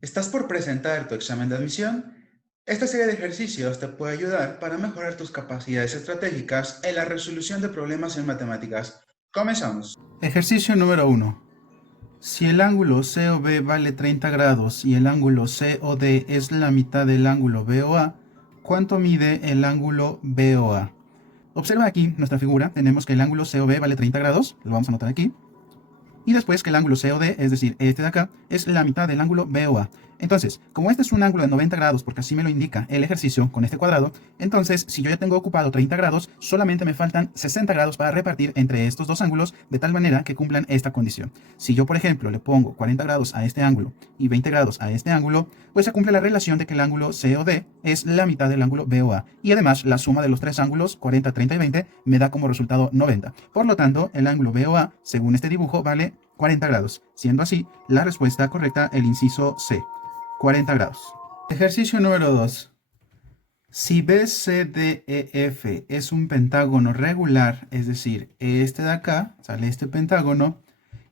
¿Estás por presentar tu examen de admisión? Esta serie de ejercicios te puede ayudar para mejorar tus capacidades estratégicas en la resolución de problemas en matemáticas. Comenzamos. Ejercicio número 1. Si el ángulo COB vale 30 grados y el ángulo COD es la mitad del ángulo BOA, ¿cuánto mide el ángulo BOA? Observa aquí nuestra figura, tenemos que el ángulo COB vale 30 grados, lo vamos a anotar aquí. Y después que el ángulo COD, es decir, este de acá, es la mitad del ángulo BOA. Entonces, como este es un ángulo de 90 grados, porque así me lo indica el ejercicio con este cuadrado, entonces, si yo ya tengo ocupado 30 grados, solamente me faltan 60 grados para repartir entre estos dos ángulos, de tal manera que cumplan esta condición. Si yo, por ejemplo, le pongo 40 grados a este ángulo y 20 grados a este ángulo, pues se cumple la relación de que el ángulo COD es la mitad del ángulo BOA. Y además, la suma de los tres ángulos, 40, 30 y 20, me da como resultado 90. Por lo tanto, el ángulo BOA, según este dibujo, vale 40 grados, siendo así la respuesta correcta el inciso C, 40 grados. Ejercicio número 2. Si BCDEF es un pentágono regular, es decir, este de acá, sale este pentágono,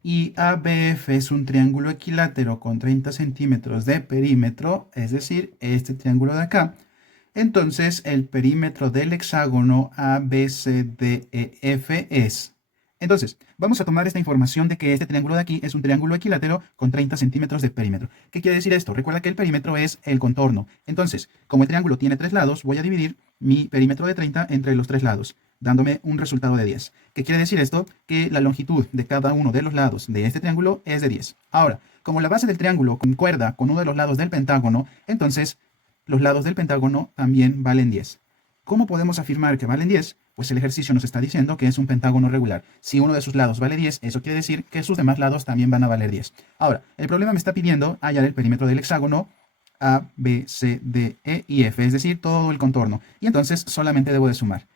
y ABF es un triángulo equilátero con 30 centímetros de perímetro, es decir, este triángulo de acá, entonces el perímetro del hexágono ABCDEF es... Entonces, vamos a tomar esta información de que este triángulo de aquí es un triángulo equilátero con 30 centímetros de perímetro. ¿Qué quiere decir esto? Recuerda que el perímetro es el contorno. Entonces, como el triángulo tiene tres lados, voy a dividir mi perímetro de 30 entre los tres lados, dándome un resultado de 10. ¿Qué quiere decir esto? Que la longitud de cada uno de los lados de este triángulo es de 10. Ahora, como la base del triángulo concuerda con uno de los lados del pentágono, entonces los lados del pentágono también valen 10. ¿Cómo podemos afirmar que valen 10? Pues el ejercicio nos está diciendo que es un pentágono regular. Si uno de sus lados vale 10, eso quiere decir que sus demás lados también van a valer 10. Ahora, el problema me está pidiendo hallar el perímetro del hexágono A, B, C, D, E y F, es decir, todo el contorno. Y entonces solamente debo de sumar.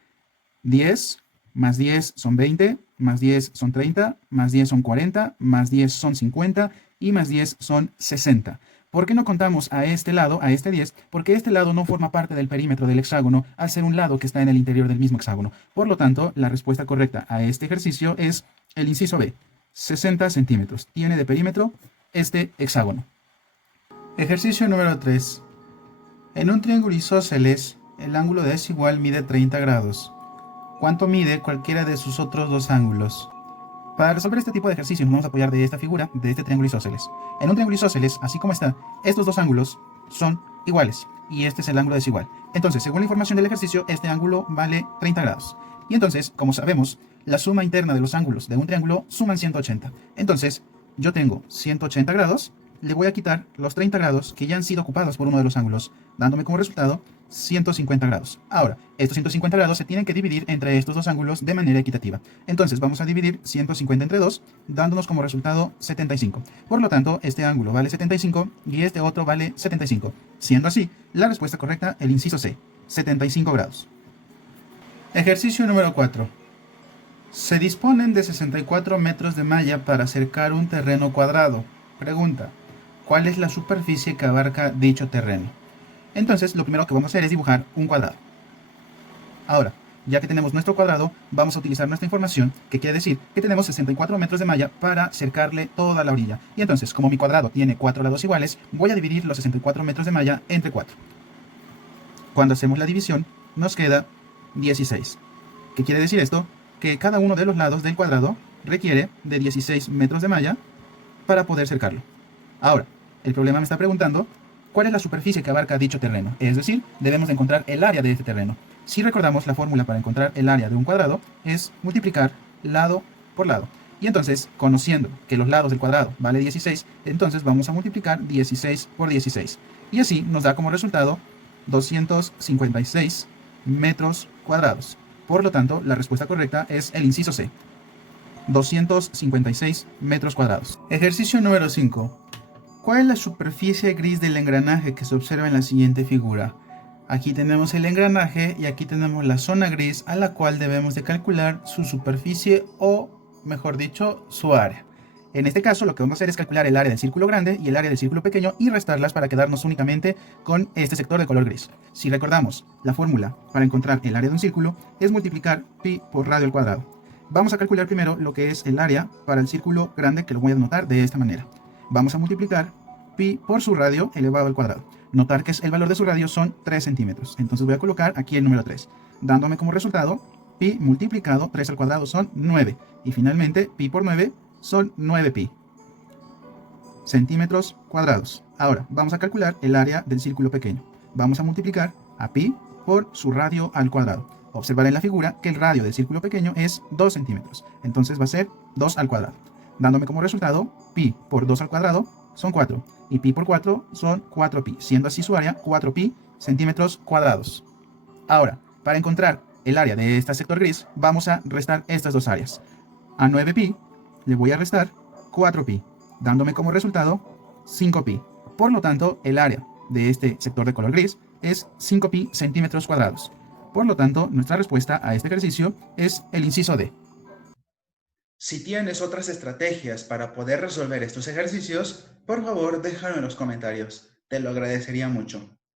10 más 10 son 20, más 10 son 30, más 10 son 40, más 10 son 50 y más 10 son 60. ¿Por qué no contamos a este lado, a este 10? Porque este lado no forma parte del perímetro del hexágono al ser un lado que está en el interior del mismo hexágono. Por lo tanto, la respuesta correcta a este ejercicio es el inciso B. 60 centímetros tiene de perímetro este hexágono. Ejercicio número 3. En un triángulo isósceles, el ángulo desigual mide 30 grados. ¿Cuánto mide cualquiera de sus otros dos ángulos? Para resolver este tipo de ejercicios nos vamos a apoyar de esta figura, de este triángulo isósceles. En un triángulo isósceles, así como está, estos dos ángulos son iguales y este es el ángulo desigual. Entonces, según la información del ejercicio, este ángulo vale 30 grados. Y entonces, como sabemos, la suma interna de los ángulos de un triángulo suman 180. Entonces, yo tengo 180 grados, le voy a quitar los 30 grados que ya han sido ocupados por uno de los ángulos, dándome como resultado 150 grados. Ahora, estos 150 grados se tienen que dividir entre estos dos ángulos de manera equitativa. Entonces vamos a dividir 150 entre 2, dándonos como resultado 75. Por lo tanto, este ángulo vale 75 y este otro vale 75. Siendo así, la respuesta correcta, el inciso C, 75 grados. Ejercicio número 4. Se disponen de 64 metros de malla para cercar un terreno cuadrado. Pregunta, ¿cuál es la superficie que abarca dicho terreno? Entonces, lo primero que vamos a hacer es dibujar un cuadrado. Ahora, ya que tenemos nuestro cuadrado, vamos a utilizar nuestra información, que quiere decir que tenemos 64 metros de malla para cercarle toda la orilla. Y entonces, como mi cuadrado tiene 4 lados iguales, voy a dividir los 64 metros de malla entre 4. Cuando hacemos la división, nos queda 16. ¿Qué quiere decir esto? Que cada uno de los lados del cuadrado requiere de 16 metros de malla para poder cercarlo. Ahora, el problema me está preguntando cuál es la superficie que abarca dicho terreno, es decir, debemos de encontrar el área de este terreno. Si recordamos, la fórmula para encontrar el área de un cuadrado es multiplicar lado por lado. Y entonces, conociendo que los lados del cuadrado vale 16, entonces vamos a multiplicar 16 por 16. Y así nos da como resultado 256 metros cuadrados. Por lo tanto, la respuesta correcta es el inciso C, 256 metros cuadrados. Ejercicio número 5. ¿Cuál es la superficie gris del engranaje que se observa en la siguiente figura? Aquí tenemos el engranaje y aquí tenemos la zona gris a la cual debemos de calcular su superficie o, mejor dicho, su área. En este caso lo que vamos a hacer es calcular el área del círculo grande y el área del círculo pequeño y restarlas para quedarnos únicamente con este sector de color gris. Si recordamos, la fórmula para encontrar el área de un círculo es multiplicar pi por radio al cuadrado. Vamos a calcular primero lo que es el área para el círculo grande, que lo voy a anotar de esta manera. Vamos a multiplicar pi por su radio elevado al cuadrado. Notar que el valor de su radio son 3 centímetros. Entonces voy a colocar aquí el número 3, dándome como resultado pi multiplicado 3 al cuadrado son 9. Y finalmente pi por 9 son 9 pi centímetros cuadrados. Ahora vamos a calcular el área del círculo pequeño. Vamos a multiplicar a pi por su radio al cuadrado. Observar en la figura que el radio del círculo pequeño es 2 centímetros. Entonces va a ser 2 al cuadrado, dándome como resultado pi por 2 al cuadrado son 4. Y pi por 4 son 4 pi, siendo así su área 4 pi centímetros cuadrados. Ahora, para encontrar el área de este sector gris, vamos a restar estas dos áreas. A 9 pi le voy a restar 4 pi, dándome como resultado 5 pi. Por lo tanto, el área de este sector de color gris es 5 pi centímetros cuadrados. Por lo tanto, nuestra respuesta a este ejercicio es el inciso D. Si tienes otras estrategias para poder resolver estos ejercicios, por favor déjalo en los comentarios. Te lo agradecería mucho.